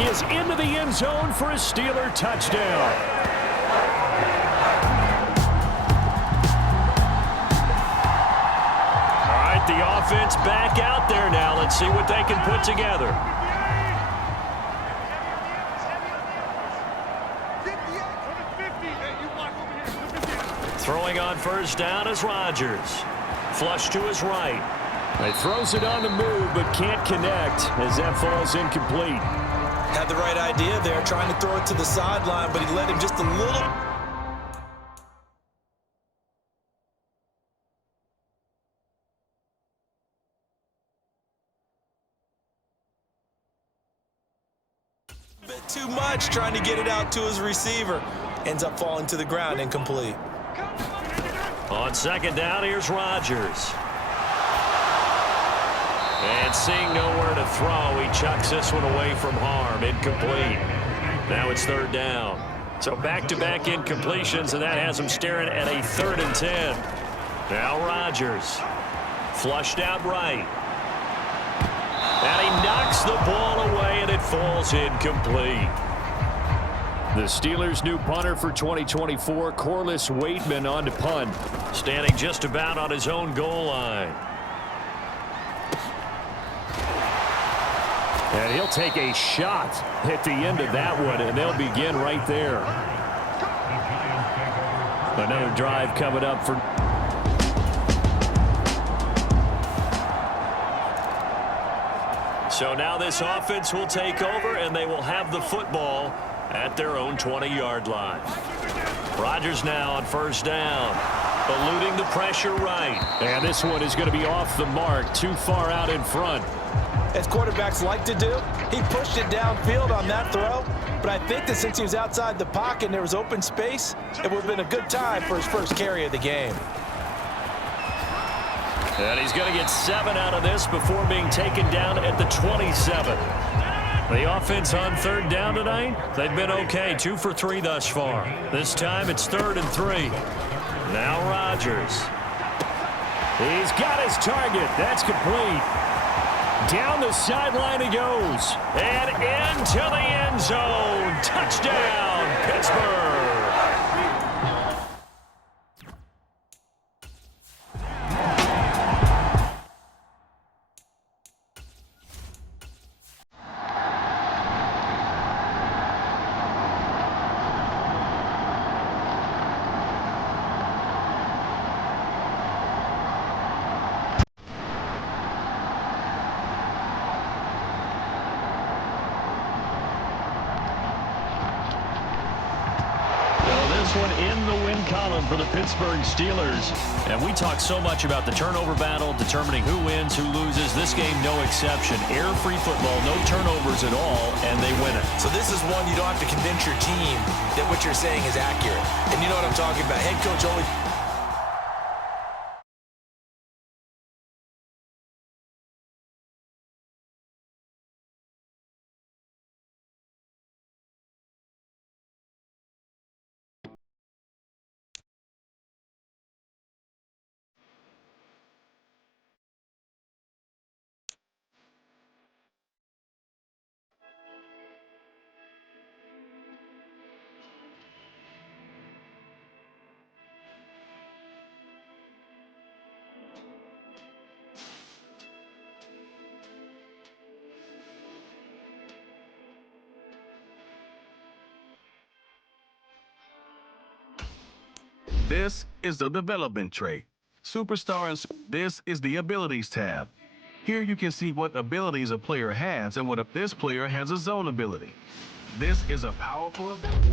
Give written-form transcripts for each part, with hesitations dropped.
is into the end zone for a Steeler touchdown. The offense back out there now. Let's see what they can put together. Throwing on first down is Rodgers. Flush to his right. He throws it on the move but can't connect as that falls incomplete. Had the right idea there, trying to throw it to the sideline, but he led him just a little. Bit too much trying to get it out to his receiver. Ends up falling to the ground, incomplete. On second down, here's Rodgers. And seeing nowhere to throw, he chucks this one away from harm. Incomplete. Now it's third down. So back-to-back incompletions, and that has him staring at a 3rd and 10. Now Rodgers. Flushed out right. And he knocks the ball away, and it falls incomplete. The Steelers' new punter for 2024, Corliss Waitman, on to punt, standing just about on his own goal line. And he'll take a shot at the end of that one, and they'll begin right there. Another drive coming up for... So now this offense will take over, and they will have the football at their own 20-yard line. Rodgers now on first down, eluding the pressure right. And this one is going to be off the mark, too far out in front. As quarterbacks like to do, he pushed it downfield on that throw, but I think that since he was outside the pocket and there was open space, it would have been a good time for his first carry of the game. And he's going to get 7 out of this before being taken down at the 27. The offense on third down tonight, they've been okay, 2 for 3 thus far. This time it's 3rd and 3. Now Rodgers. He's got his target. That's complete. Down the sideline he goes. And into the end zone. Touchdown, Pittsburgh. One in the win column for the Pittsburgh Steelers. And we talk so much about the turnover battle, determining who wins, who loses. This game, no exception. Air-free football, no turnovers at all, and they win it. So this is one you don't have to convince your team that what you're saying is accurate. And you know what I'm talking about. Head coach always... This is the development tray. Superstars, this is the abilities tab. Here you can see what abilities a player has and what if this player has a zone ability. This is a powerful ability.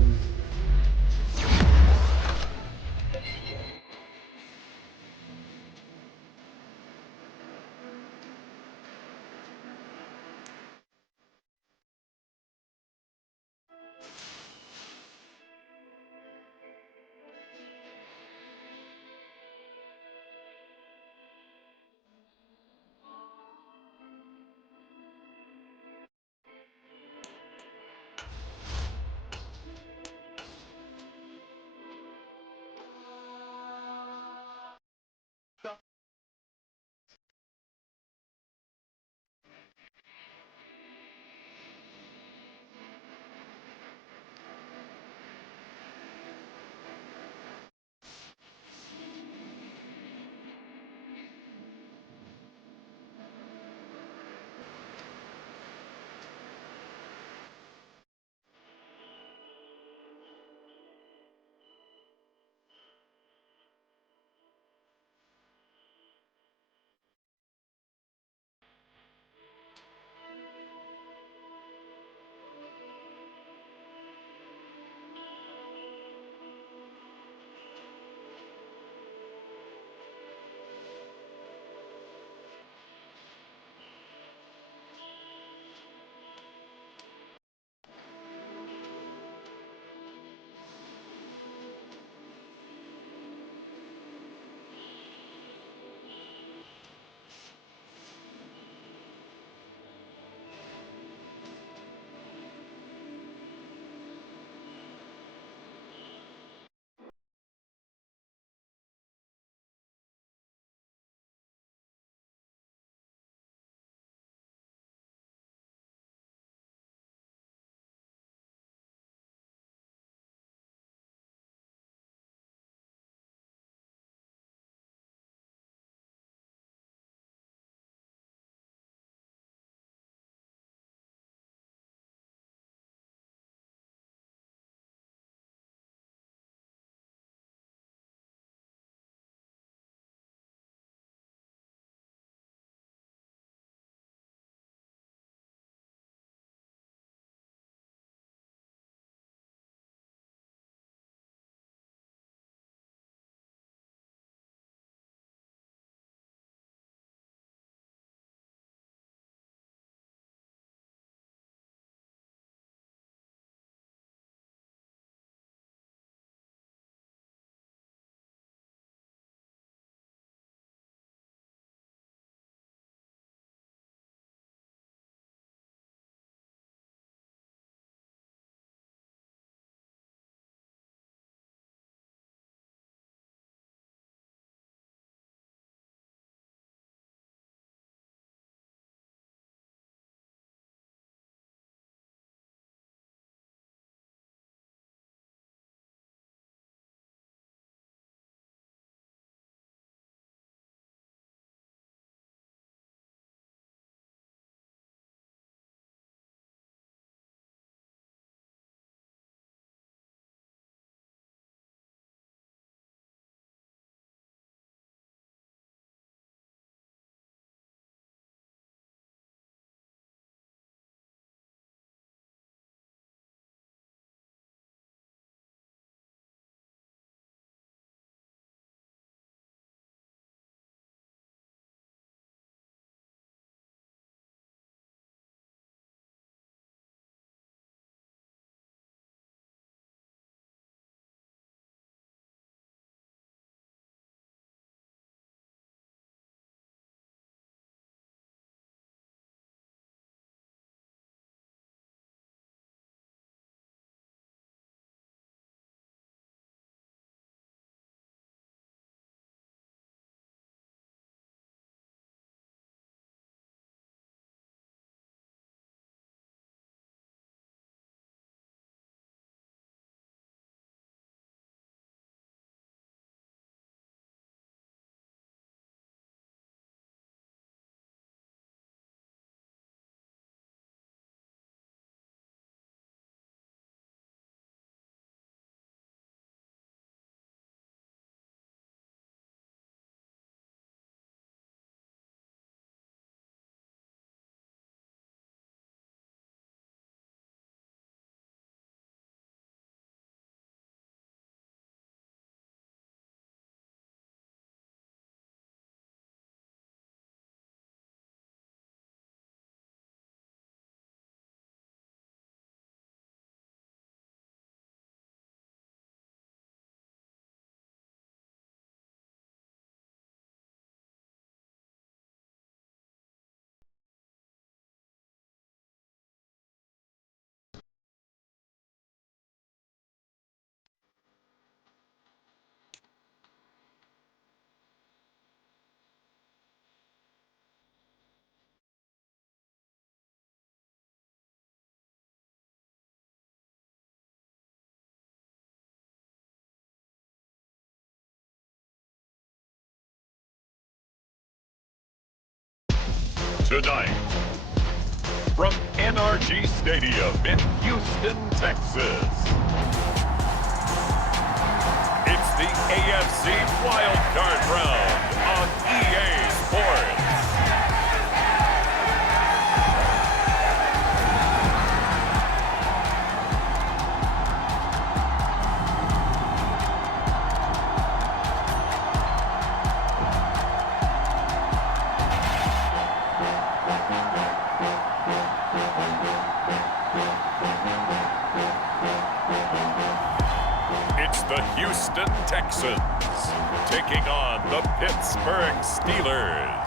Tonight, from NRG Stadium in Houston, Texas, it's the AFC Wildcard Round on EA Sports. It's the Houston Texans taking on the Pittsburgh Steelers.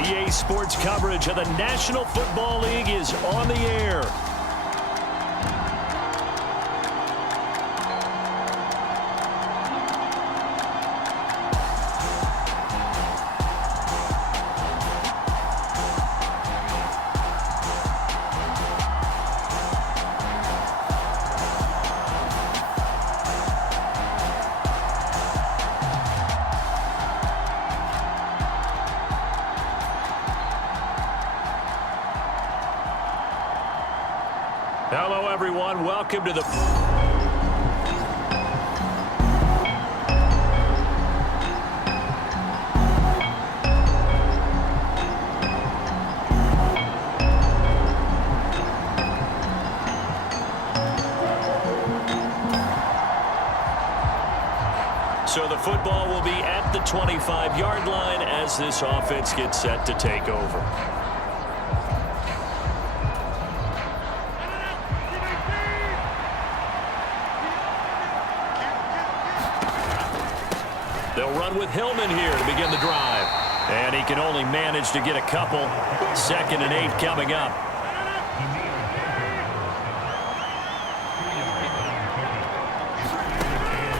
EA Sports coverage of the National Football League is on the air. Hello, everyone. Welcome to the... So the football will be at the 25-yard line as this offense gets set to take over. They'll run with Hillman here to begin the drive. And he can only manage to get a couple. 2nd and 8 coming up.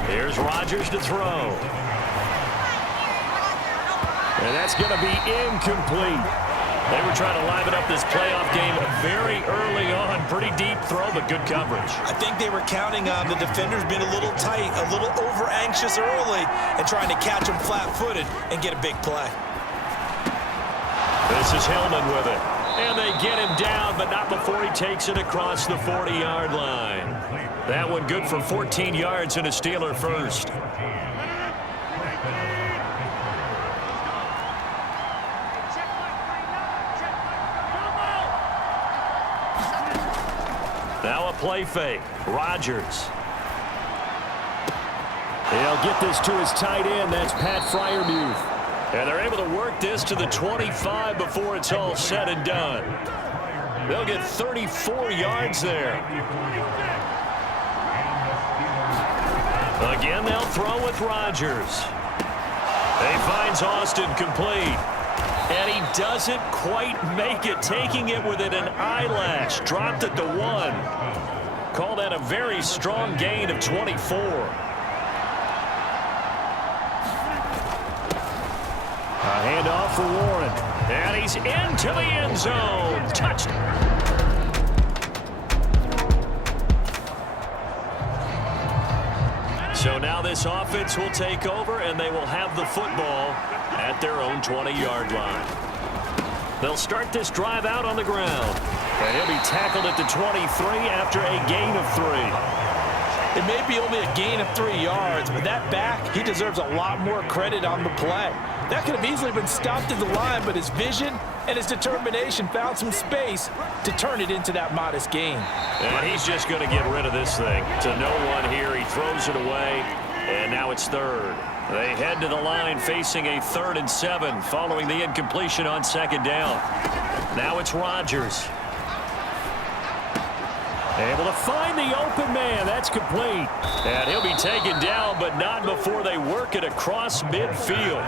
Here's Rodgers to throw. And that's going to be incomplete. They were trying to liven up this playoff game very early on. Pretty deep throw, but good coverage. I think they were counting on the defenders being a little tight, a little over-anxious early, and trying to catch them flat-footed and get a big play. This is Hillman with it. And they get him down, but not before he takes it across the 40-yard line. That one good for 14 yards and a Steeler first. Now a play fake. Rodgers. He'll get this to his tight end. That's Pat Freiermuth. And they're able to work this to the 25 before it's all said and done. They'll get 34 yards there. Again, they'll throw with Rodgers. He finds Austin complete. And he doesn't quite make it, taking it within an eyelash. Dropped at the 1. Call that a very strong gain of 24. A handoff for Warren. And he's into the end zone. Touchdown. So now this offense will take over, and they will have the football at their own 20-yard line. They'll start this drive out on the ground. And he'll be tackled at the 23 after a gain of 3. It may be only a gain of 3 yards, but that back, he deserves a lot more credit on the play. That could have easily been stopped at the line, but his vision and his determination found some space to turn it into that modest gain. And he's just going to get rid of this thing. To no one here, he throws it away, and now it's 3rd. They head to the line facing a 3rd and 7 following the incompletion on 2nd down. Now it's Rodgers. Able to find the open man. That's complete. And he'll be taken down, but not before they work it across midfield.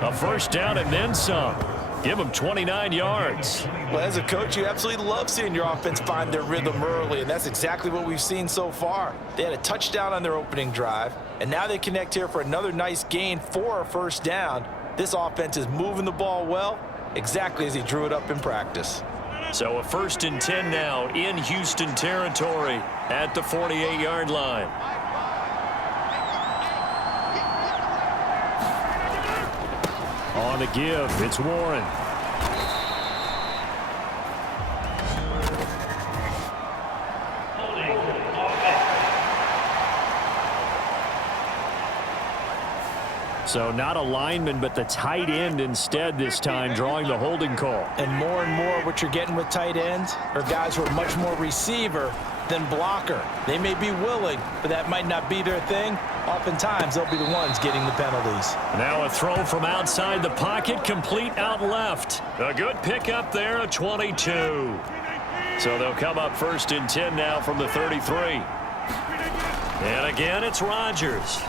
A first down and then some. Give them 29 yards. Well, as a coach, you absolutely love seeing your offense find their rhythm early, and that's exactly what we've seen so far. They had a touchdown on their opening drive, and now they connect here for another nice gain for a first down. This offense is moving the ball well, exactly as he drew it up in practice. So a 1st and 10 now in Houston territory at the 48-yard line. On the give, it's Warren. So not a lineman, but the tight end instead this time, drawing the holding call. And more what you're getting with tight ends are guys who are much more receiver than blocker. They may be willing, but that might not be their thing. Oftentimes, they'll be the ones getting the penalties. Now a throw from outside the pocket, complete out left. A good pickup there, a 22. So they'll come up 1st and 10 now from the 33. And again, it's Rodgers.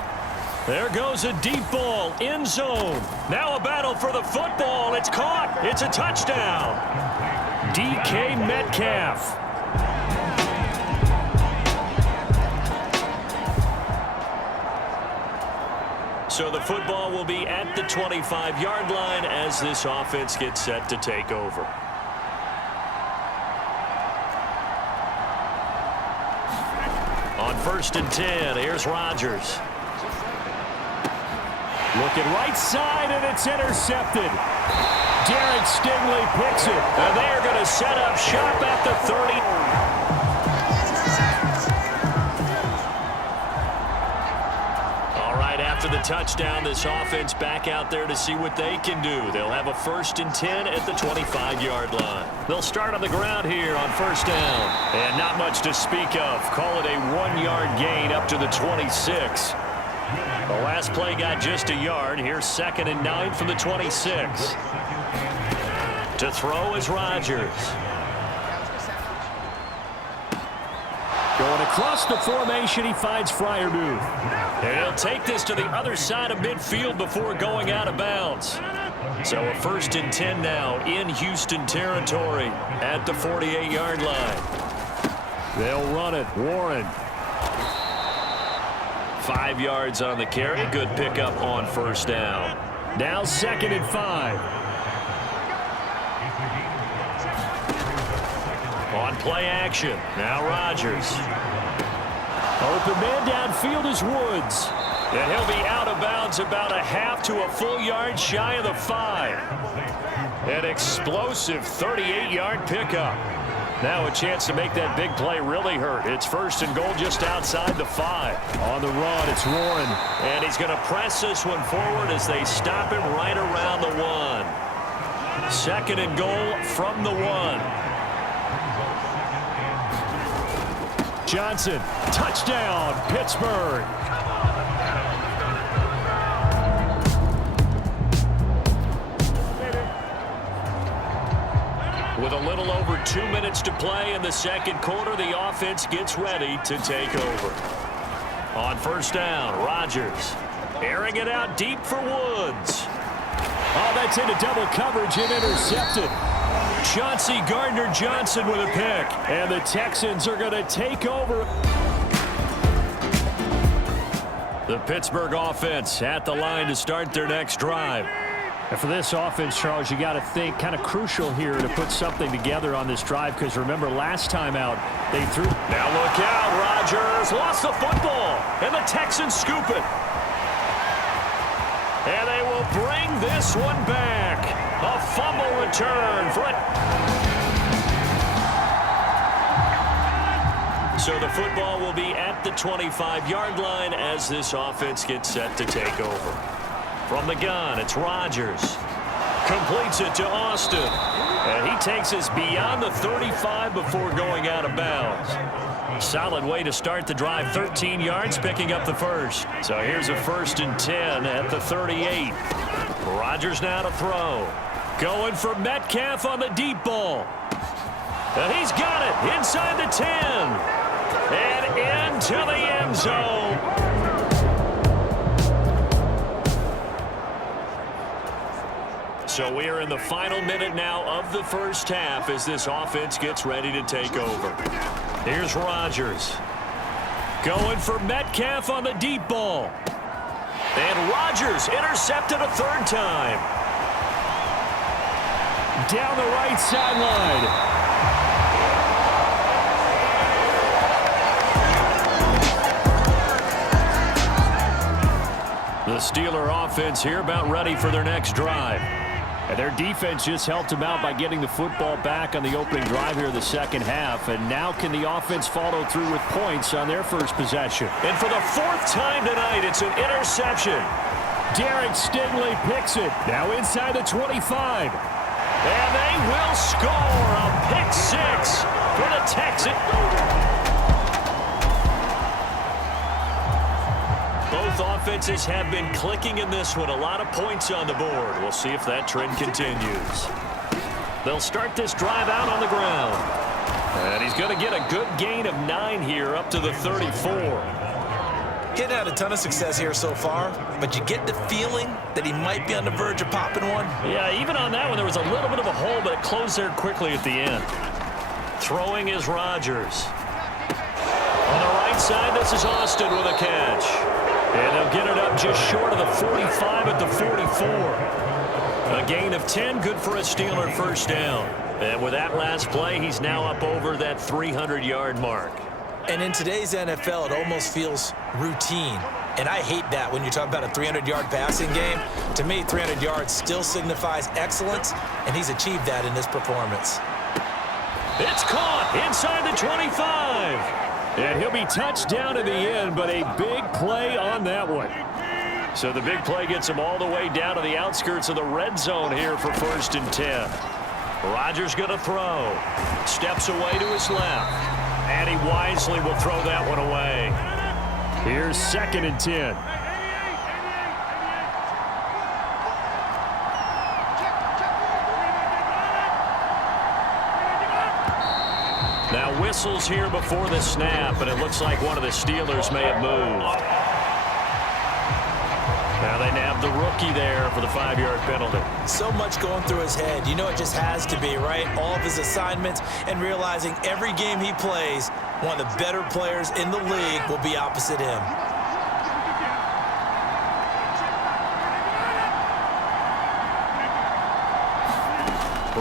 There goes a deep ball, end zone. Now a battle for the football. It's caught. It's a touchdown. DK Metcalf. So the football will be at the 25-yard line as this offense gets set to take over. On 1st and 10, here's Rodgers. Looking right side, and it's intercepted. Derek Stingley picks it, and they're going to set up shop at the 30. All right, after the touchdown, this offense back out there to see what they can do. They'll have a 1st and 10 at the 25-yard line. They'll start on the ground here on 1st down. And not much to speak of. Call it a 1-yard gain up to the 26. The last play got just a yard. Here's 2nd and 9 from the 26. To throw is Rodgers. Going across the formation, he finds Freiermuth. And he'll take this to the other side of midfield before going out of bounds. So a 1st and 10 now in Houston territory at the 48-yard line. They'll run it. Warren. 5 yards on the carry. Good pickup on 1st down. Now 2nd and 5. On play action. Now Rodgers. Open man downfield is Woods. And he'll be out of bounds about a half to a full yard shy of the 5. An explosive 38-yard pickup. Now a chance to make that big play really hurt. It's 1st and goal just outside the 5. On the run, it's Warren. And he's going to press this one forward as they stop him right around the 1. 2nd and goal from the 1. Johnson, touchdown, Pittsburgh. With a little over 2 minutes to play in the 2nd quarter, the offense gets ready to take over. On 1st down, Rodgers airing it out deep for Woods. Oh, that's into double coverage and intercepted. Chauncey Gardner-Johnson with a pick. And the Texans are going to take over. The Pittsburgh offense at the line to start their next drive. And for this offense, Charles, you got to think kind of crucial here to put something together on this drive, because remember last time out they threw. Now look out, Rodgers lost the football, and the Texans scoop it. And they will bring this one back. A fumble return for it. So the football will be at the 25-yard line as this offense gets set to take over. From the gun, it's Rodgers. Completes it to Austin. And he takes us beyond the 35 before going out of bounds. Solid way to start the drive. 13 yards, picking up the 1st. So here's a 1st and 10 at the 38. Rodgers now to throw. Going for Metcalf on the deep ball. And he's got it inside the 10. And into the end zone. So we are in the final minute now of the 1st half as this offense gets ready to take over. Here's Rodgers. Going for Metcalf on the deep ball. And Rodgers intercepted a 3rd time. Down the right sideline. The The Steeler offense here about ready for their next drive. And their defense just helped them out by getting the football back on the opening drive here in the second half. And now can the offense follow through with points on their first possession? And for the fourth time tonight, it's an interception. Derek Stingley picks it. Now inside the 25. And they will score a pick six for the Texans. Both offenses have been clicking in this one. A lot of points on the board. We'll see if that trend continues. They'll start this drive out on the ground. And he's going to get a good gain of 9 here up to the 34. Getting had a ton of success here so far, but you get the feeling that he might be on the verge of popping one. Yeah, even on that one, there was a little bit of a hole, but it closed there quickly at the end. Throwing is Rodgers. On the right side, this is Austin with a catch. And they'll get it up just short of the 45 at the 44. A gain of 10, good for a Steeler first down. And with that last play, he's now up over that 300-yard mark. And in today's NFL, it almost feels routine. And I hate that when you talk about a 300-yard passing game. To me, 300 yards still signifies excellence, and he's achieved that in this performance. It's caught inside the 25. And he'll be touched down in the end, but a big play on that one. So the big play gets him all the way down to the outskirts of the red zone here for 1st and 10. Rodgers going to throw. Steps away to his left. And he wisely will throw that one away. Here's 2nd and 10. Now whistles here before the snap, and it looks like one of the Steelers may have moved. Now they nab the rookie there for the 5-yard penalty. So much going through his head. You know it just has to be, right? All of his assignments and realizing every game he plays, one of the better players in the league will be opposite him.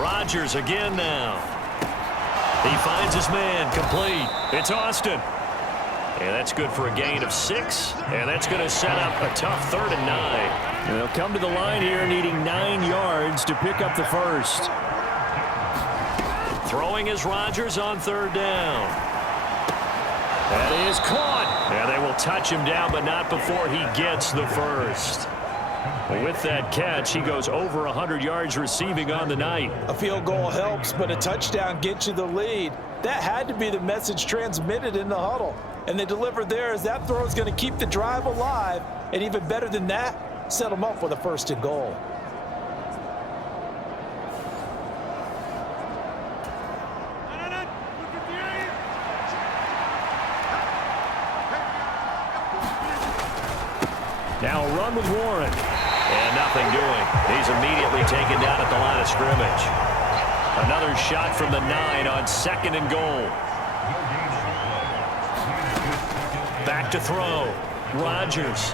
Rodgers again now. He finds his man, complete. It's Austin. And that's good for a gain of 6. And that's going to set up a tough 3rd and 9. And they'll come to the line here needing 9 yards to pick up the first. Throwing is Rodgers on 3rd down. That is caught. And they will touch him down, but not before he gets the first. With that catch, he goes over 100 yards receiving on the night. A field goal helps, but a touchdown gets you the lead. That had to be the message transmitted in the huddle. And they delivered there as that throw is going to keep the drive alive. And even better than that, set them up with a 1st and goal. Now a run with Warren. And nothing doing. He's immediately taken down at the line of scrimmage. Another shot from the 9 on 2nd and goal. Back to throw. Rodgers.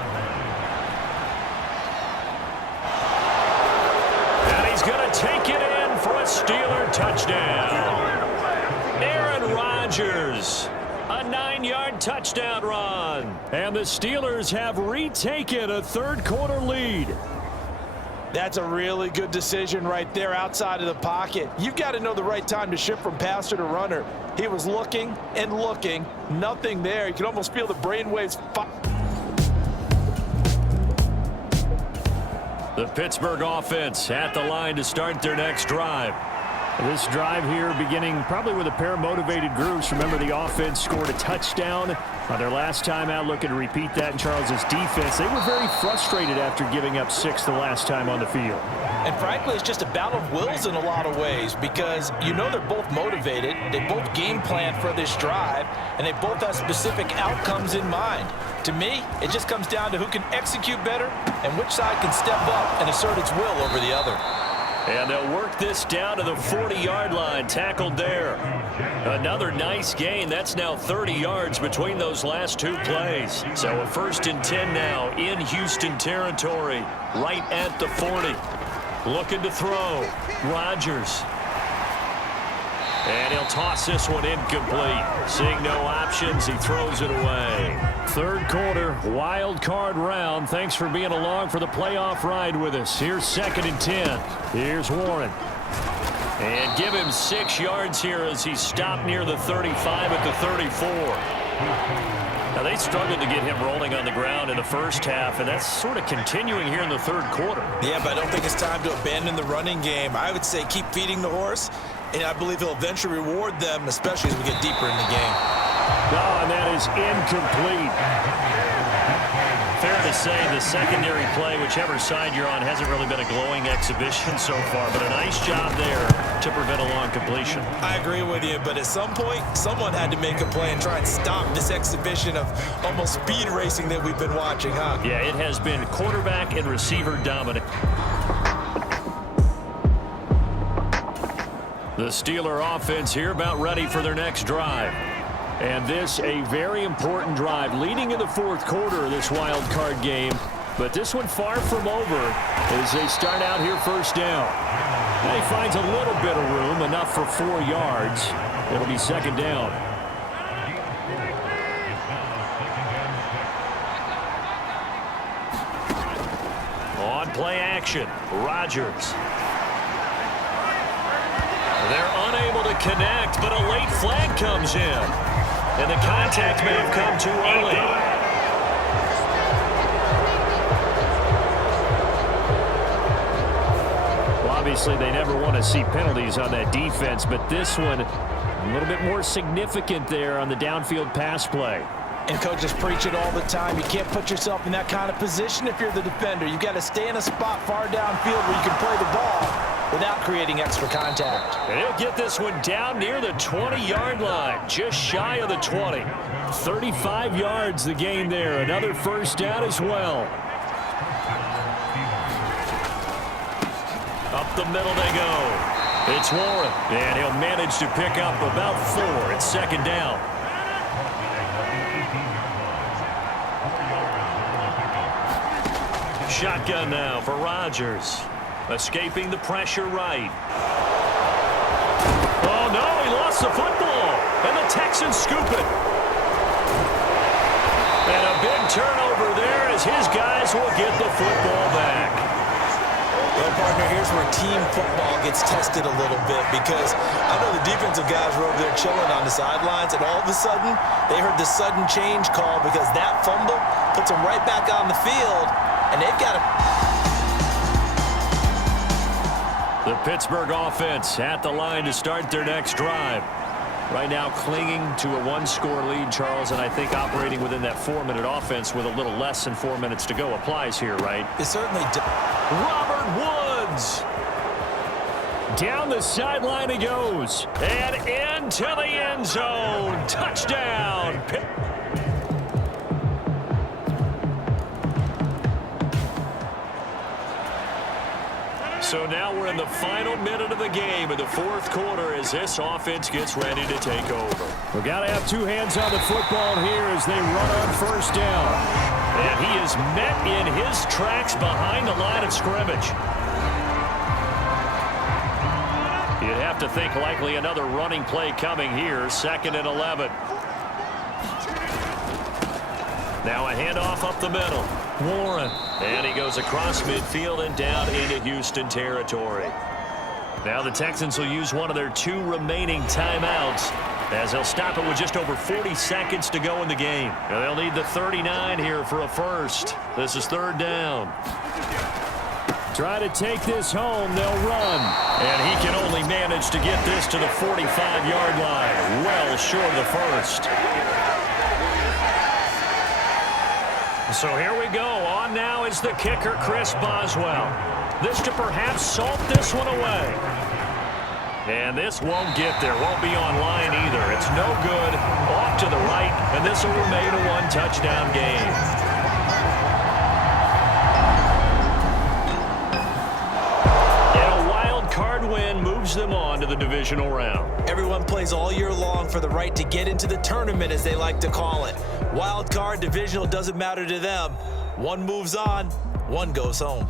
And he's going to take it in for a Steeler touchdown. Aaron Rodgers. A 9-yard touchdown run. And the Steelers have retaken a 3rd quarter lead. That's a really good decision right there outside of the pocket. You've got to know the right time to shift from passer to runner. He was looking and looking. Nothing there. You can almost feel the brainwaves. The Pittsburgh offense at the line to start their next drive. This drive here beginning probably with a pair of motivated groups. Remember, the offense scored a touchdown on their last time out. Looking to repeat that in Charles's defense. They were very frustrated after giving up 6 the last time on the field. And frankly, it's just a battle of wills in a lot of ways because you know they're both motivated. They both game plan for this drive, and they both have specific outcomes in mind. To me, it just comes down to who can execute better and which side can step up and assert its will over the other. And they'll work this down to the 40-yard line, tackled there. Another nice gain. That's now 30 yards between those last 2 plays. So a 1st and 10 now in Houston territory, right at the 40. Looking to throw. Rodgers. And he'll toss this one incomplete. Seeing no options, he throws it away. Third quarter, wild card round. Thanks for being along for the playoff ride with us. Here's 2nd and 10. Here's Warren. And give him 6 yards here as he stopped near the 35 at the 34. Now, they struggled to get him rolling on the ground in the first half, and that's sort of continuing here in the third quarter. Yeah, but I don't think it's time to abandon the running game. I would say keep feeding the horse, and I believe he'll eventually reward them, especially as we get deeper in the game. Oh, and that is incomplete. Fair to say the secondary play, whichever side you're on, hasn't really been a glowing exhibition so far, but a nice job there to prevent a long completion. I agree with you, but at some point, someone had to make a play and try and stop this exhibition of almost speed racing that we've been watching, huh? Yeah, it has been quarterback and receiver dominant. The Steeler offense here about ready for their next drive. And this a very important drive leading in the fourth quarter of this wild card game. But this one far from over as they start out here first down. And he finds a little bit of room, enough for 4 yards. It'll be 2nd down. On play action, Rodgers. They're unable to connect, but a late flag comes in. And the contact may have come too early. Well, obviously, they never want to see penalties on that defense, but this one a little bit more significant there on the downfield pass play. And coaches preach it all the time. You can't put yourself in that kind of position if you're the defender. You've got to stay in a spot far downfield where you can play the ball without creating extra contact. And he'll get this one down near the 20-yard line, just shy of the 20. 35 yards the gain there. Another first down as well. Up the middle they go. It's Warren, and he'll manage to pick up about 4. It's 2nd down. Shotgun now for Rodgers. Escaping the pressure right. Oh, no, he lost the football. And the Texans scoop it. And a big turnover there as his guys will get the football back. Well, partner, here's where team football gets tested a little bit because I know the defensive guys were over there chilling on the sidelines, and all of a sudden, they heard the sudden change call because that fumble puts them right back on the field, and they've got to... The Pittsburgh offense at the line to start their next drive. Right now clinging to a 1-score lead, Charles, and I think operating within that 4-minute offense with a little less than 4 minutes to go applies here, right? It certainly does. Robert Woods. Down the sideline he goes. And into the end zone. Touchdown. So now we're in the final minute of the game in the fourth quarter as this offense gets ready to take over. We've got to have 2 hands on the football here as they run on first down. And he is met in his tracks behind the line of scrimmage. You'd have to think likely another running play coming here. 2nd and 11. Now a handoff up the middle. Warren. And he goes across midfield and down into Houston territory. Now the Texans will use one of their 2 remaining timeouts as they'll stop it with just over 40 seconds to go in the game. And they'll need the 39 here for a first. This is 3rd down. Try to take this home. They'll run. And he can only manage to get this to the 45-yard line. Well short of the first. So here we go. On now is the kicker, Chris Boswell. This to perhaps salt this one away. And this won't get there. Won't be online either. It's no good. Off to the right, and this will remain a 1-touchdown game. And a wild card win moves them on to the divisional round. Everyone plays all year long for the right to get into the tournament, as they like to call it. Wild card, divisional, doesn't matter to them. One moves on, one goes home.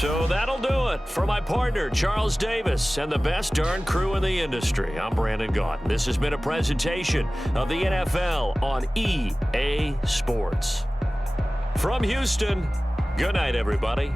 So that'll do it for my partner, Charles Davis, and the best darn crew in the industry. I'm Brandon Gaudin. This has been a presentation of the NFL on EA Sports. From Houston, good night, everybody.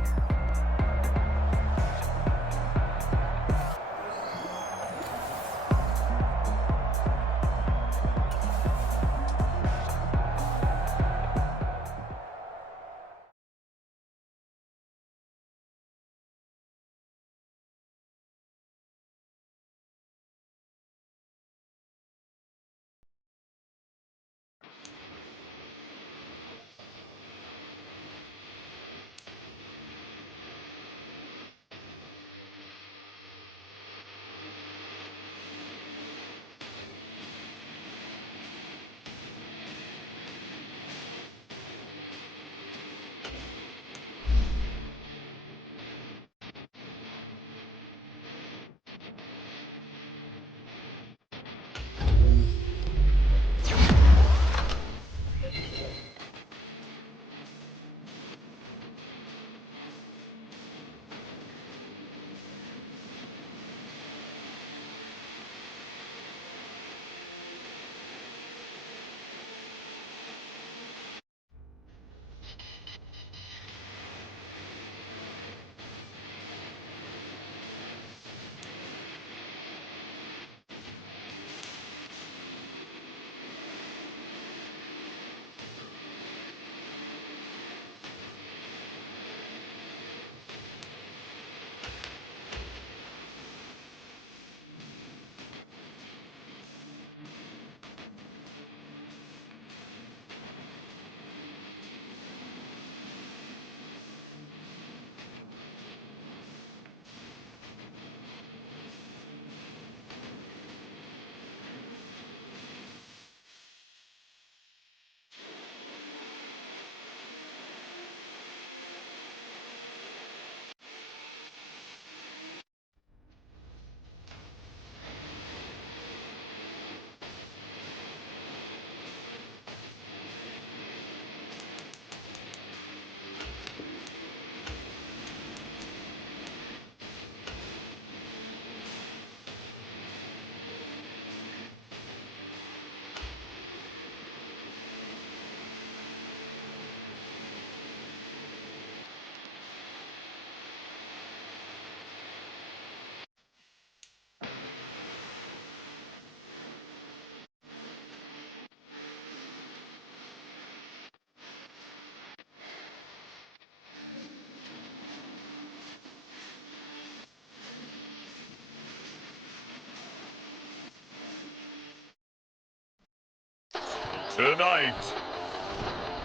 Tonight,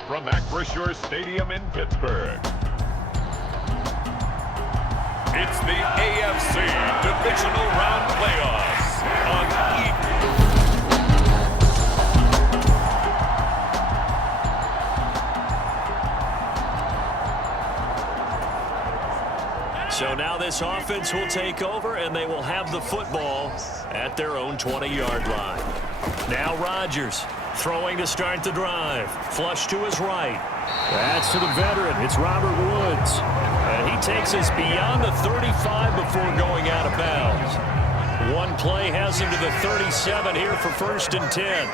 from Acrisure Stadium in Pittsburgh, it's the AFC Divisional Round Playoffs on So now this offense will take over, and they will have the football at their own 20-yard line. Now Rodgers throwing to start the drive. Flush to his right. That's to the veteran. It's Robert Woods. And he takes us beyond the 35 before going out of bounds. One play has him to the 37 here for 1st and 10.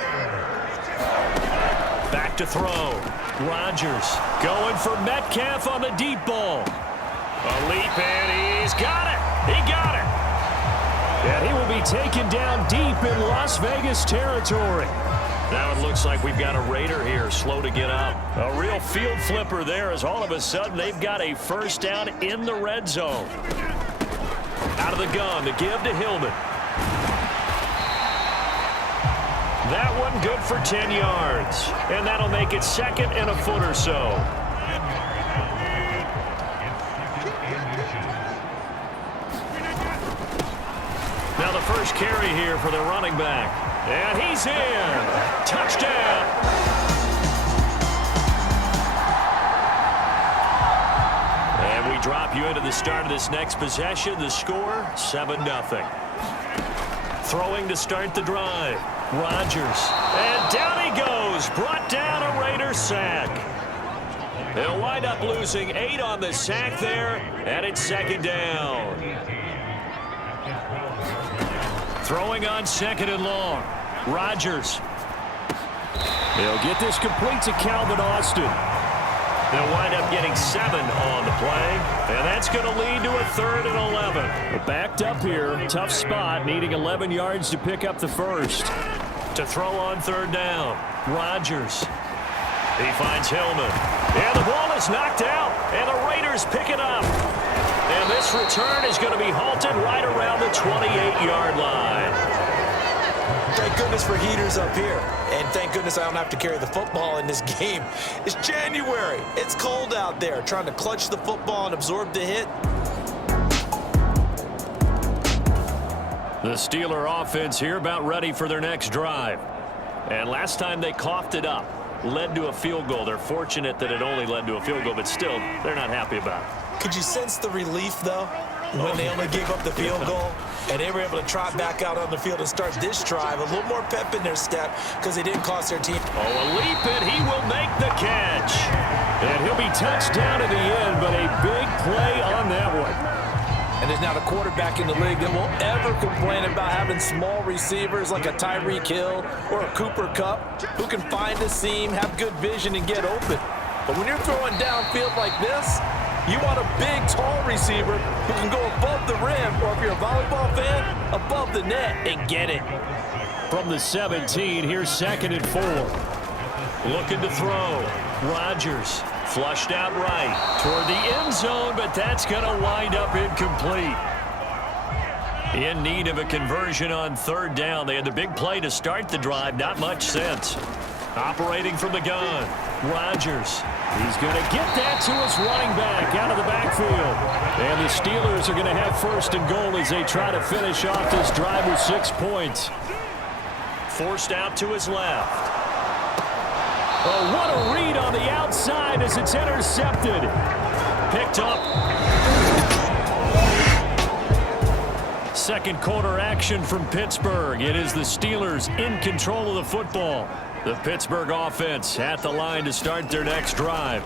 Back to throw. Rodgers going for Metcalf on the deep ball. A leap, and he's got it. He got it. And he will be taken down deep in Las Vegas territory. Now it looks like we've got a Raider here, slow to get up. A real field flipper there, as all of a sudden they've got a first down in the red zone. Out of the gun to give to Hillman. That one good for 10 yards. And that'll make it 2nd and a foot or so. Now the first carry here for the running back. And he's in. Touchdown. And we drop you into the start of this next possession. The score, 7-0. Throwing to start the drive. Rodgers. And down he goes. Brought down a Raider sack. They'll wind up losing 8 on the sack there, and it's second down. Throwing on second and long. Rodgers. They'll get this complete to Calvin Austin. They'll wind up getting 7 on the play, and that's going to lead to a 3rd and 11. We're backed up here, tough spot, needing 11 yards to pick up the first. To throw on 3rd down, Rodgers. He finds Hillman. And the ball is knocked out, and the Raiders pick it up. And this return is going to be halted right around the 28-yard line. Thank goodness for heaters up here. And thank goodness I don't have to carry the football in this game. It's January. It's cold out there. Trying to clutch the football and absorb the hit. The Steeler offense here about ready for their next drive. And last time they coughed it up, led to a field goal. They're fortunate that it only led to a field goal, but still, they're not happy about it. Could you sense the relief, though, when they only gave up the field goal? And they were able to trot back out on the field and start this drive. A little more pep in their step because they didn't cost their team. Oh, a leap, and he will make the catch. And he'll be touched down at the end, but a big play on that one. And there's not a quarterback in the league that will ever complain about having small receivers like a Tyreek Hill or a Cooper Kupp who can find a seam, have good vision, and get open. But when you're throwing downfield like this, you want a big, tall receiver who can go above the rim, or if you're a volleyball fan, above the net and get it. From the 17, here's 2nd and 4. Looking to throw. Rodgers flushed out right toward the end zone, but that's going to wind up incomplete. In need of a conversion on 3rd down. They had the big play to start the drive. Not much sense. Operating from the gun. Rodgers. He's going to get that to his running back out of the backfield. And the Steelers are going to have 1st and goal as they try to finish off this drive with 6 points. Forced out to his left. Oh, what a read on the outside as it's intercepted. Picked up. Second quarter action from Pittsburgh. It is the Steelers in control of the football. The Pittsburgh offense at the line to start their next drive.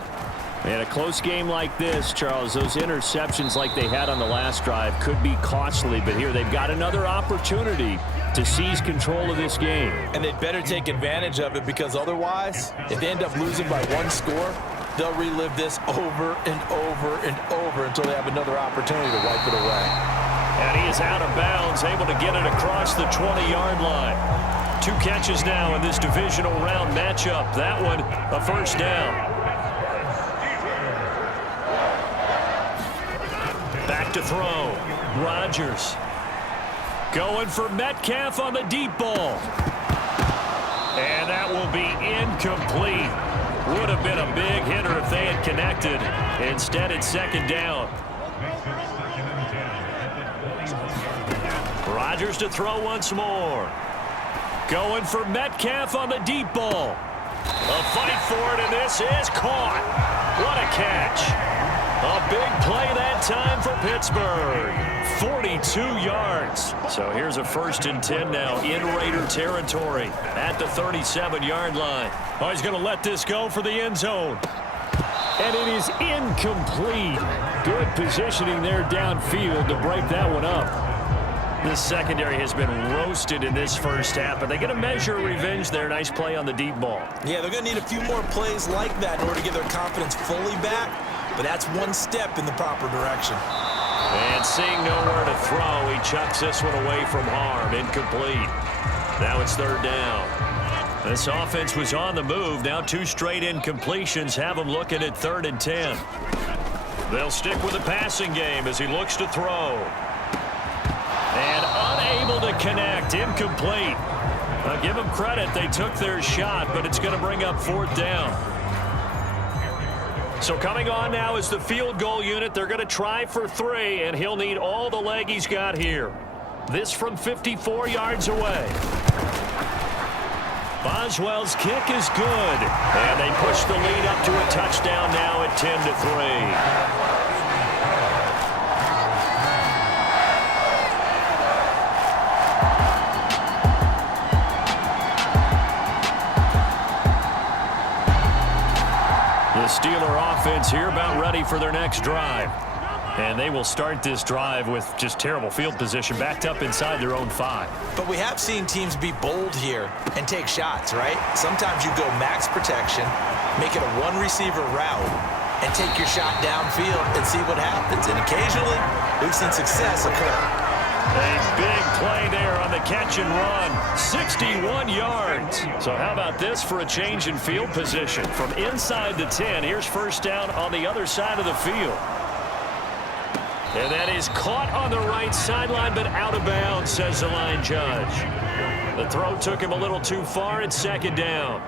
And a close game like this, Charles, those interceptions like they had on the last drive could be costly. But here they've got another opportunity to seize control of this game. And they'd better take advantage of it, because otherwise, if they end up losing by 1 score, they'll relive this over and over and over until they have another opportunity to wipe it away. And he is out of bounds, able to get it across the 20-yard line. 2 catches now in this divisional round matchup. That one, a 1st down. Back to throw. Rodgers. Going for Metcalf on the deep ball. And that will be incomplete. Would have been a big hitter if they had connected. Instead, it's 2nd down. Rodgers to throw once more. Going for Metcalf on the deep ball. A fight for it, and this is caught. What a catch. A big play that time for Pittsburgh. 42 yards. So here's a 1st and 10 now in Raider territory at the 37-yard line. Oh, he's going to let this go for the end zone. And it is incomplete. Good positioning there downfield to break that one up. This secondary has been roasted in this first half, but they're going to measure revenge there. Nice play on the deep ball. Yeah, they're going to need a few more plays like that in order to get their confidence fully back, but that's one step in the proper direction. And seeing nowhere to throw, he chucks this one away from harm. Incomplete. Now it's 3rd down. This offense was on the move. Now 2 straight incompletions have them looking at 3rd and 10. They'll stick with the passing game as he looks to throw. And unable to connect. Incomplete. I'll give them credit. They took their shot, but it's going to bring up 4th down. So coming on now is the field goal unit. They're going to try for 3, and he'll need all the leg he's got here. This from 54 yards away. Boswell's kick is good. And they push the lead up to a touchdown now at 10-3. The Steeler offense here about ready for their next drive. And they will start this drive with just terrible field position, backed up inside their own 5. But we have seen teams be bold here and take shots, right? Sometimes you go max protection, make it a one-receiver route, and take your shot downfield and see what happens. And occasionally, we've seen success occur. A big play there on the catch and run. 61 yards. So how about this for a change in field position? From inside the 10, here's first down on the other side of the field. And that is caught on the right sideline, but out of bounds, says the line judge. The throw took him a little too far. It's second down.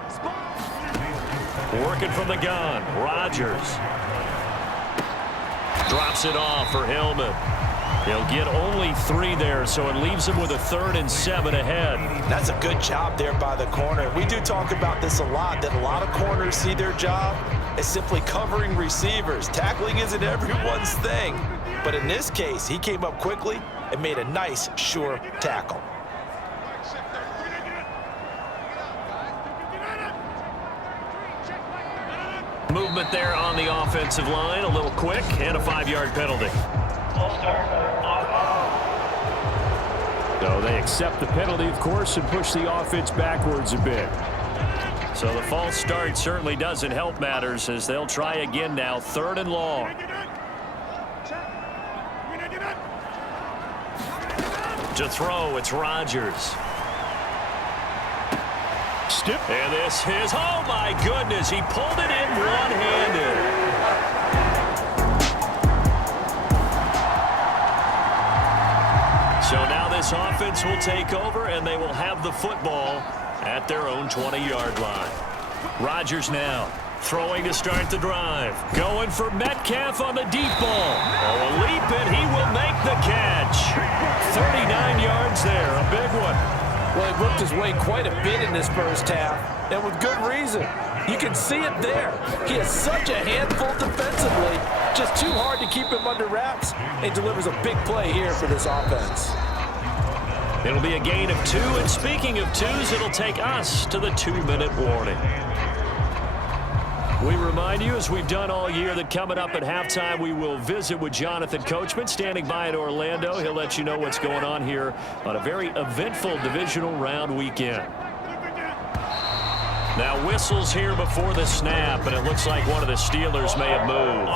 Working from the gun, Rodgers. Drops it off for Hillman. He'll get only 3 there, so it leaves him with a 3rd and 7 ahead. That's a good job there by the corner. We do talk about this a lot, that a lot of corners see their job as simply covering receivers. Tackling isn't everyone's thing. But in this case, he came up quickly and made a nice, sure tackle. Movement there on the offensive line, a little quick, and a 5-yard penalty. So they accept the penalty, of course, and push the offense backwards a bit. So the false start certainly doesn't help matters as they'll try again now, 3rd and long. To throw, it's Rodgers. And this is, oh my goodness, he pulled it in one-handed. So now this offense will take over, and they will have the football at their own 20-yard line. Rodgers now throwing to start the drive. Going for Metcalf on the deep ball. Oh, a leap, and he will make the catch. 39 yards there, a big one. Well, he worked his way quite a bit in this first half, and with good reason. You can see it there. He is such a handful defensively, just too hard to keep him under wraps, and delivers a big play here for this offense. It'll be a gain of 2, and speaking of 2s, it'll take us to the 2-minute warning. We remind you, as we've done all year, that coming up at halftime, we will visit with Jonathan Coachman, standing by in Orlando. He'll let you know what's going on here on a very eventful divisional round weekend. Now whistles here before the snap, and it looks like one of the Steelers may have moved.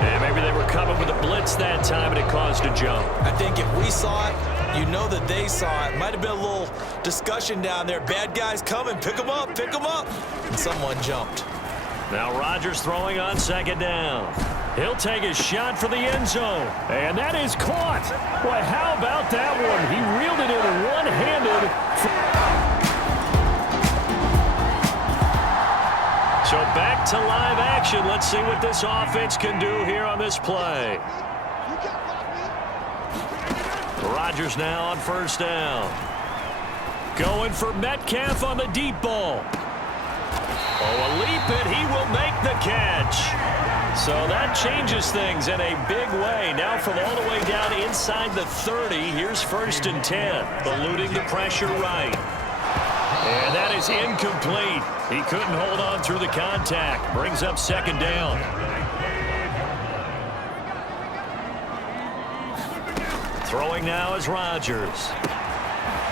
And maybe they were coming with a blitz that time, and it caused a jump. I think if we saw it, you know that they saw it. Might have been a little discussion down there. Bad guys coming. Pick them up. Pick them up. And someone jumped. Now Rodgers throwing on second down. He'll take his shot for the end zone. And that is caught. Boy, how about that one? He reeled it in one-handed. So back to live action. Let's see what this offense can do here on this play. Rodgers now on first down. Going for Metcalf on the deep ball. Oh, a leap, and he will make the catch. So that changes things in a big way. Now from all the way down inside the 30, here's 1st and 10. Eluding the pressure right. And that is incomplete. He couldn't hold on through the contact. Brings up second down. Throwing now is Rodgers.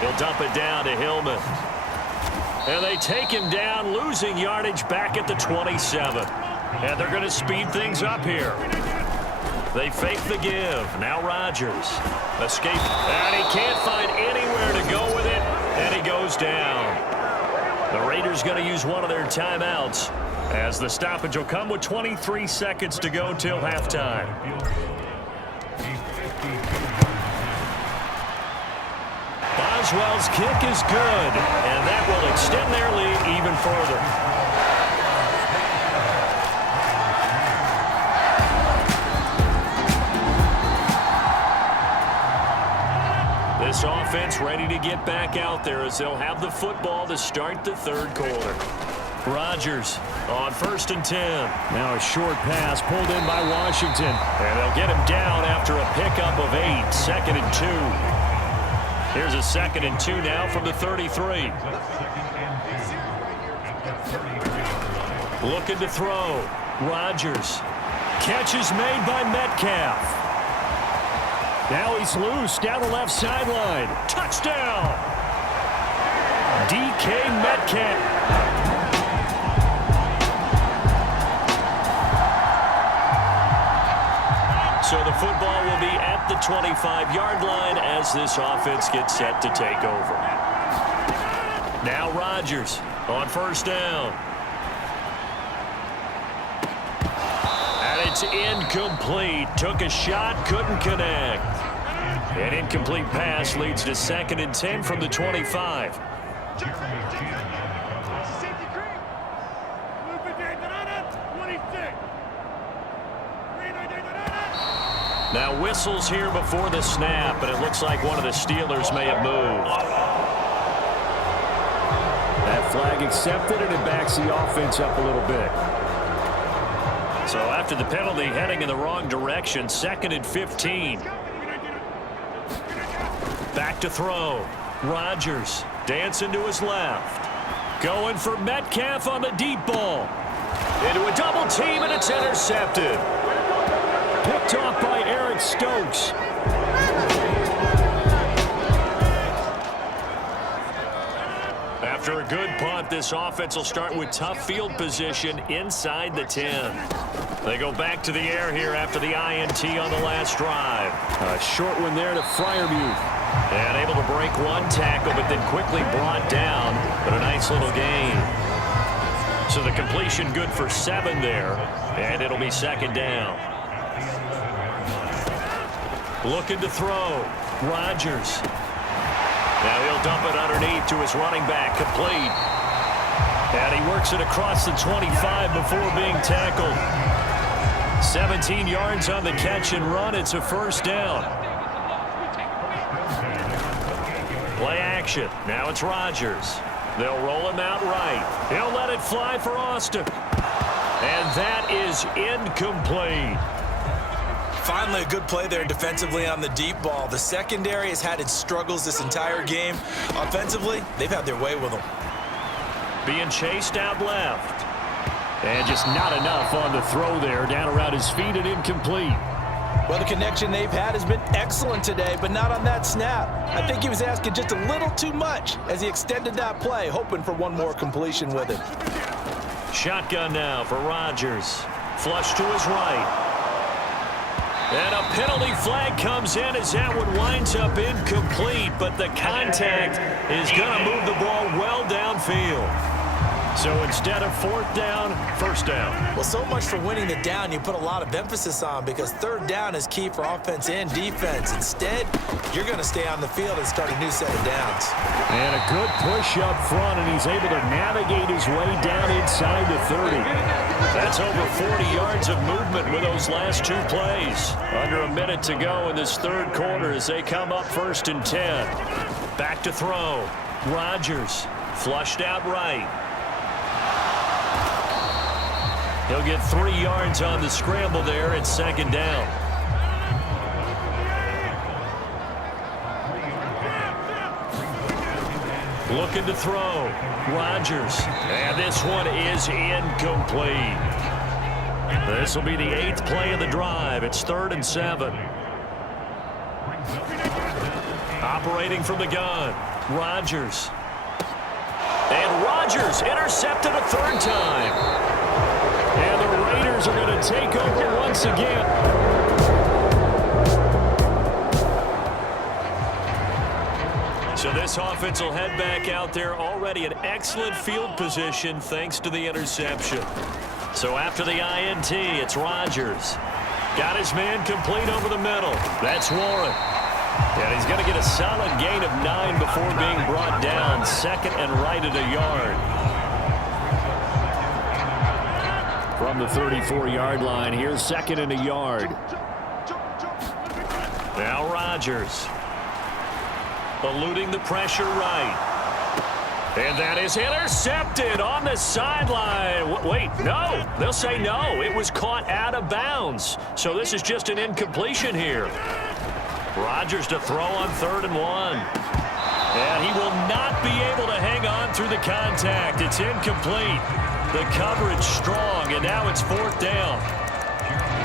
He'll dump it down to Hillman. And they take him down, losing yardage back at the 27. And they're going to speed things up here. They fake the give. Now Rodgers. Escape. And he can't find anywhere to go with it. And he goes down. The Raiders going to use one of their timeouts as the stoppage will come with 23 seconds to go till halftime. Boswell's kick is good, and that will extend their lead even further. This offense ready to get back out there as they'll have the football to start the third quarter. Rodgers on 1st and 10. Now a short pass pulled in by Washington. And they'll get him down after a pickup of 8. 2nd and 2. Here's a 2nd and 2 now from the 33. Looking to throw. Rodgers. Catch is made by Metcalf. Now he's loose down the left sideline. Touchdown! DK Metcalf. So the football will be at the 25-yard line as this offense gets set to take over. Now Rodgers on first down. And it's incomplete. Took a shot, couldn't connect. An incomplete pass leads to 2nd and 10 from the 25. Now whistles here before the snap, and it looks like one of the Steelers may have moved. That flag accepted, and it backs the offense up a little bit. So after the penalty, heading in the wrong direction, 2nd and 15. Back to throw. Rodgers dancing to his left. Going for Metcalf on the deep ball. Into a double team, and it's intercepted. Picked off by Eric Stokes. After a good punt, this offense will start with tough field position inside the 10. They go back to the air here after the INT on the last drive. A short one there to Freiermuth. And able to break one tackle, but then quickly brought down. But a nice little gain. So the completion good for 7 there. And it'll be 2nd down. Looking to throw. Rodgers. Now he'll dump it underneath to his running back. Complete. And he works it across the 25 before being tackled. 17 yards on the catch and run. It's a first down. Play action. Now it's Rodgers. They'll roll him out right. He'll let it fly for Austin. And that is incomplete. Finally, a good play there defensively on the deep ball. The secondary has had its struggles this entire game. Offensively, they've had their way with them. Being chased out left. And just not enough on the throw there. Down around his feet and incomplete. Well, the connection they've had has been excellent today, but not on that snap. I think he was asking just a little too much as he extended that play, hoping for one more completion with it. Shotgun now for Rodgers. Flush to his right. And a penalty flag comes in as that one winds up incomplete, but the contact is going to move the ball well downfield. So instead of 4th down, 1st down. Well, so much for winning the down you put a lot of emphasis on because 3rd down is key for offense and defense. Instead, you're going to stay on the field and start a new set of downs. And a good push up front, and he's able to navigate his way down inside the 30. That's over 40 yards of movement with those last 2 plays. Under a minute to go in this 3rd quarter as they come up 1st and 10. Back to throw. Rodgers flushed out right. He'll get 3 yards on the scramble there. It's 2nd down. Looking to throw. Rodgers. And this one is incomplete. This will be the 8th play of the drive. It's 3rd and 7. Operating from the gun. Rodgers. And Rodgers intercepted a 3rd time. And the Raiders are going to take over once again. So this offense will head back out there already in excellent field position thanks to the interception. So after the INT, it's Rodgers. Got his man complete over the middle. That's Warren. And he's going to get a solid gain of 9 before being brought down. 2nd and right at a yard. From the 34-yard line, here's 2nd and a yard. Now Rodgers. Eluding the pressure right. And that is intercepted on the sideline. Wait, no. They'll say no. It was caught out of bounds. So this is just an incompletion here. Rodgers to throw on 3rd and 1. And he will not be able to hang on through the contact. It's incomplete. The coverage strong, and now it's 4th down.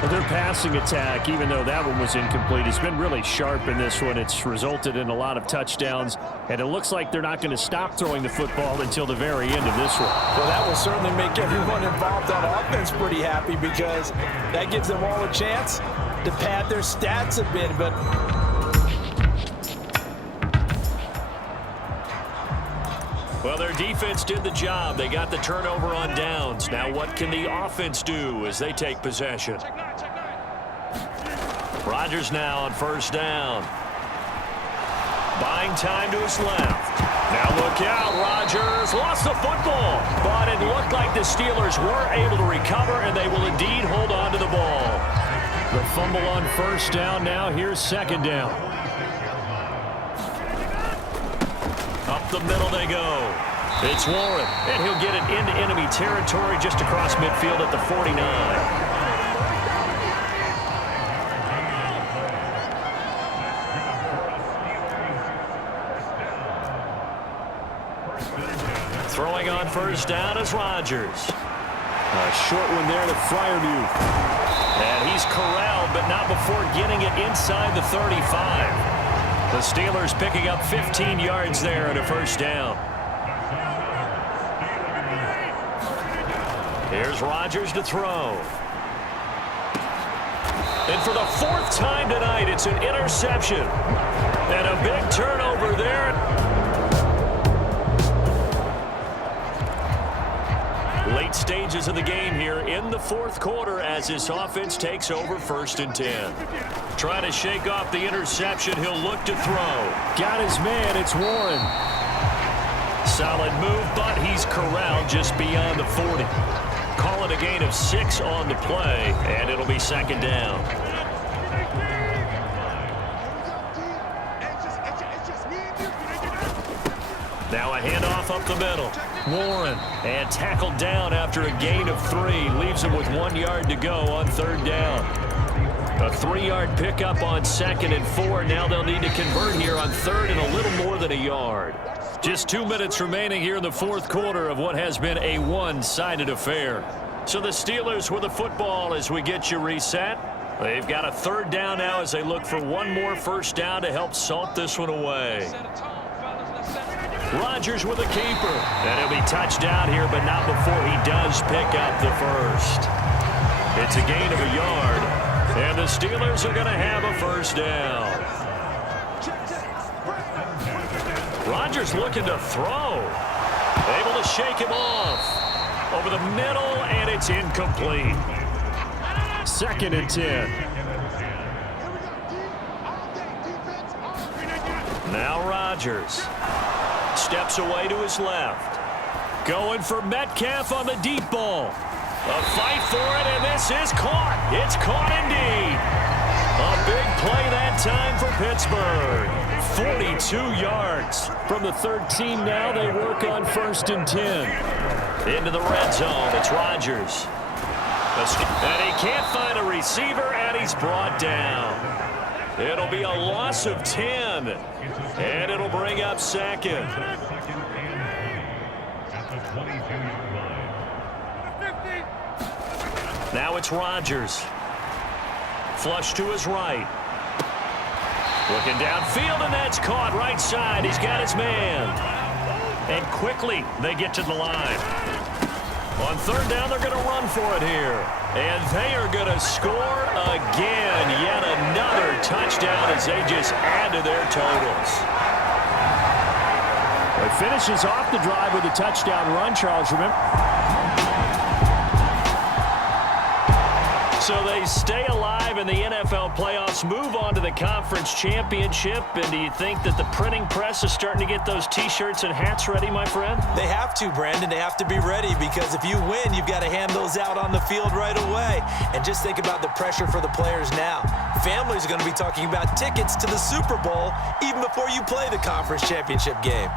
Well, their passing attack, even though that one was incomplete, has been really sharp in this one. It's resulted in a lot of touchdowns, and it looks like they're not going to stop throwing the football until the very end of this one. Well, that will certainly make everyone involved on offense pretty happy because that gives them all a chance to pad their stats a bit. But well, their defense did the job. They got the turnover on downs. Now what can the offense do as they take possession? Rodgers now on 1st down. Buying time to his left. Now look out, Rodgers lost the football. But it looked like the Steelers were able to recover, and they will indeed hold on to the ball. The fumble on 1st down now. Here's 2nd down. Up the middle they go. It's Warren, and he'll get it into enemy territory just across midfield at the 49. Throwing on 1st down is Rodgers. A short one there to Freiermuth. And he's corralled, but not before getting it inside the 35. The Steelers picking up 15 yards there at a 1st down. Here's Rodgers to throw. And for the 4th time tonight, it's an interception. And a big turnover there. Late stages of the game here in the 4th quarter as this offense takes over 1st and 10. Trying to shake off the interception. He'll look to throw. Got his man. It's Warren. Solid move, but he's corralled just beyond the 40. Call it a gain of 6 on the play, and it'll be 2nd down. Now a handoff up the middle. Warren, and tackled down after a gain of 3. Leaves him with 1 yard to go on 3rd down. A 3-yard pickup on 2nd and 4. Now they'll need to convert here on 3rd and a little more than a yard. Just 2 minutes remaining here in the 4th quarter of what has been a one-sided affair. So the Steelers with the football as we get you reset. They've got a 3rd down now as they look for one more 1st down to help salt this one away. Rodgers with a keeper. And he'll be touched out here, but not before he does pick up the 1st. It's a gain of a yard. And the Steelers are going to have a 1st down. Rodgers looking to throw. Able to shake him off. Over the middle, and it's incomplete. 2nd and 10. Now Rodgers. Steps away to his left. Going for Metcalf on the deep ball. A fight for it, and this is caught. It's caught indeed. A big play that time for Pittsburgh. 42 yards. From the 13 now, they work on 1st and 10. Into the red zone, it's Rodgers. And he can't find a receiver, and he's brought down. It'll be a loss of 10, and it'll bring up 2nd. Now it's Rodgers. Flush to his right. Looking downfield, and that's caught right side. He's got his man. And quickly, they get to the line. On 3rd down, they're going to run for it here. And they are going to score again. Yet another touchdown as they just add to their totals. It finishes off the drive with a touchdown run, Charles. Remember? So they stay alive in the NFL playoffs, move on to the conference championship. And do you think that the printing press is starting to get those T-shirts and hats ready, my friend? they have to, Brandon. They have to be ready because if you win, you've got to hand those out on the field right away. And just think about the pressure for the players now. Families are going to be talking about tickets to the Super Bowl even before you play the conference championship game.